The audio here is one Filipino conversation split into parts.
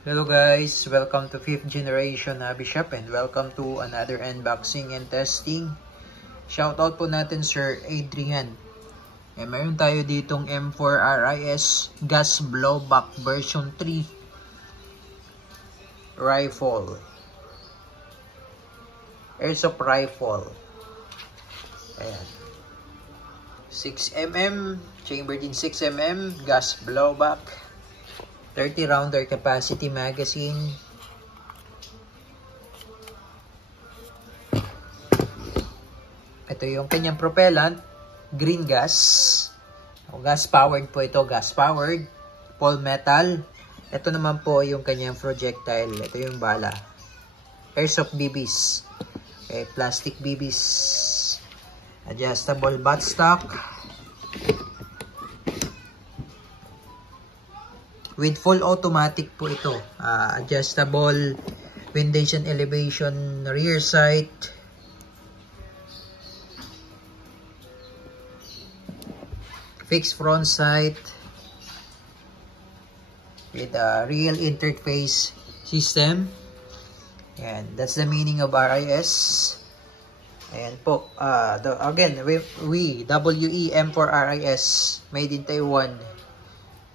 Hello guys, welcome to 5th generation Hobby Shop and welcome to another unboxing and testing. Shoutout po natin Sir Adrian. Meron tayo ditong M4 RIS Gas Blowback version 3 rifle. Airsoft rifle. Ayan. 6mm, chambered in 6mm, gas blowback. 30 rounder capacity magazine. Ito yung kanyang propellant, green gas. Gas powered po ito, gas powered. Full metal. Ito naman po yung kanyang projectile. Ito yung bala. Airsoft BBs. Okay, plastic BBs. Adjustable buttstock. With full automatic po ito. Adjustable windage and elevation rear sight. Fixed front sight. With a real interface system. And that's the meaning of RIS. Ayan po. Again, we WE M4 RIS made in Taiwan.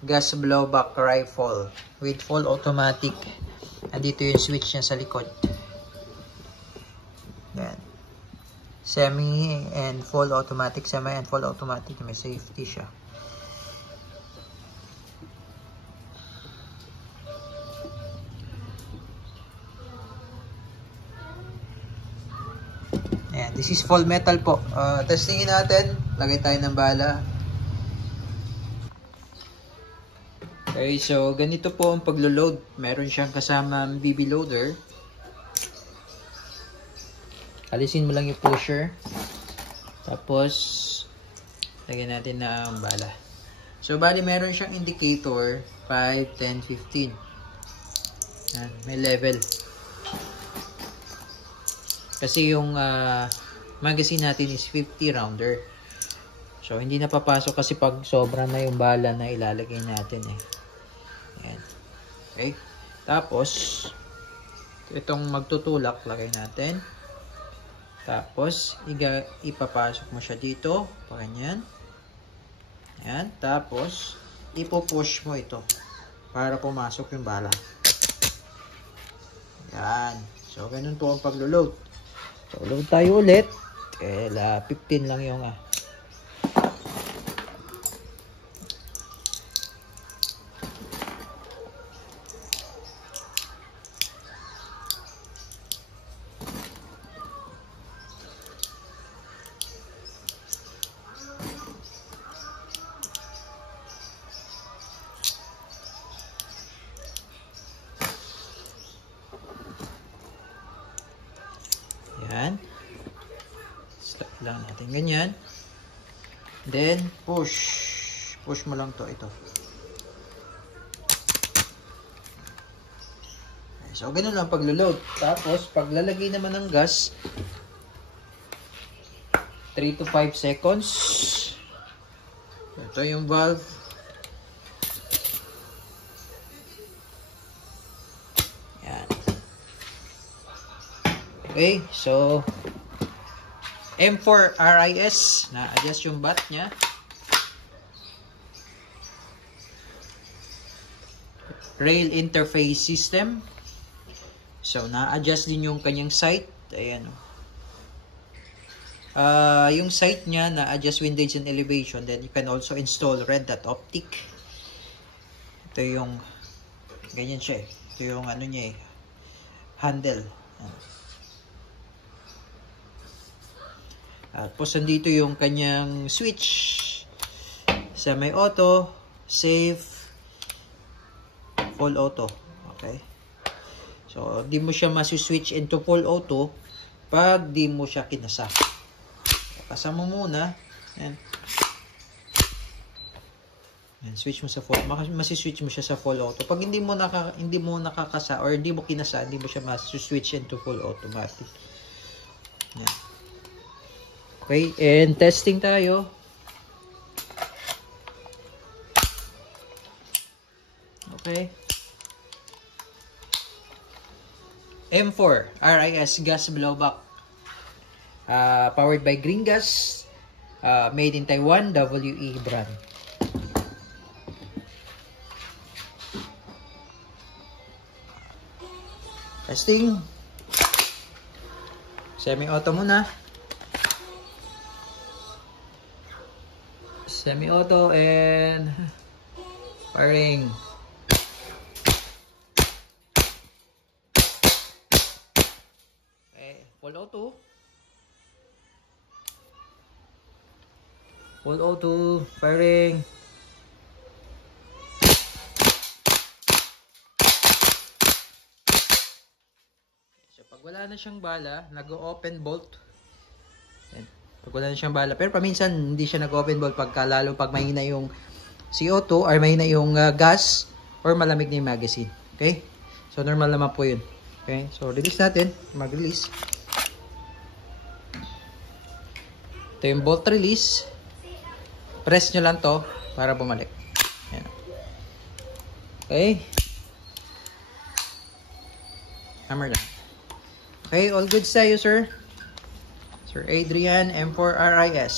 Gas blowback rifle with full automatic. Andito yung switch niya sa likod. Yan. Semi and full automatic. Semi and full automatic. May safety siya. Ayan. This is full metal po. Testingin natin. Lagay tayo ng bala. Okay, so ganito po ang paglo-load. Meron siyang kasama BB loader. Alisin mo lang yung pusher. Tapos, lagyan natin na ang bala. So, bali meron siyang indicator 5, 10, 15. Yan, may level. Kasi yung magazine natin is 50 rounder. So, hindi na papasok kasi pag sobra na yung bala na ilalagay natin eh. Ayan. Okay. Tapos, itong magtutulak, lagay natin. Tapos, ipapasok mo siya dito. Ganyan. Ayan. Tapos, ipupush mo ito para pumasok yung bala. Ayan. So, ganun po ang paglo-load. So, load tayo ulit. 15 lang yung Yan. Stop lang natin ganyan. Then, push. Push mo lang to, ito. So, ganun lang paglo-load. Tapos, paglalagay naman ng gas, 3 to 5 seconds. Ito yung valve. Okay, so M4 RIS, na-adjust yung bat niya. Rail interface system. So, na-adjust din yung kanyang sight. Ayan. Yung sight niya, na-adjust windage and elevation. Then, you can also install red dot optic. Ito yung, ganyan siya eh. Ito yung ano niya eh, handle. Tapos nandito yung kanyang switch. Semi-auto, safe, full auto. Okay. So, di mo siya masuswitch into full auto pag di mo siya kinasa. Kasa mo muna. Yan. Yan, switch mo sa full. Masiswitch mo siya sa full auto. Pag hindi mo nakakasa or hindi mo kinasa, hindi mo siya masuswitch into full automatic. Yan. Okay, and testing tayo. Okay. M4 RIS gas blowback. Powered by Green Gas. Made in Taiwan, WE brand. Testing. Semi-auto muna. Semi-auto and firing. Okay, full auto. Full auto, firing. So, pag wala na siyang bala, nag-open bolt. Yan. Pag wala na siyang bala. Pero paminsan, hindi siya nag-open bolt lalo pag mahina yung CO2 or mahina yung gas or malamig na yung magazine. Okay? So, normal naman po yun. Okay? So, release natin. Mag-release. Ito yung bolt release. Press nyo lang to para bumalik. Ayan. Okay. Hammer lang. Okay, all good sa'yo, sir. Sir Adrian, M4RIS.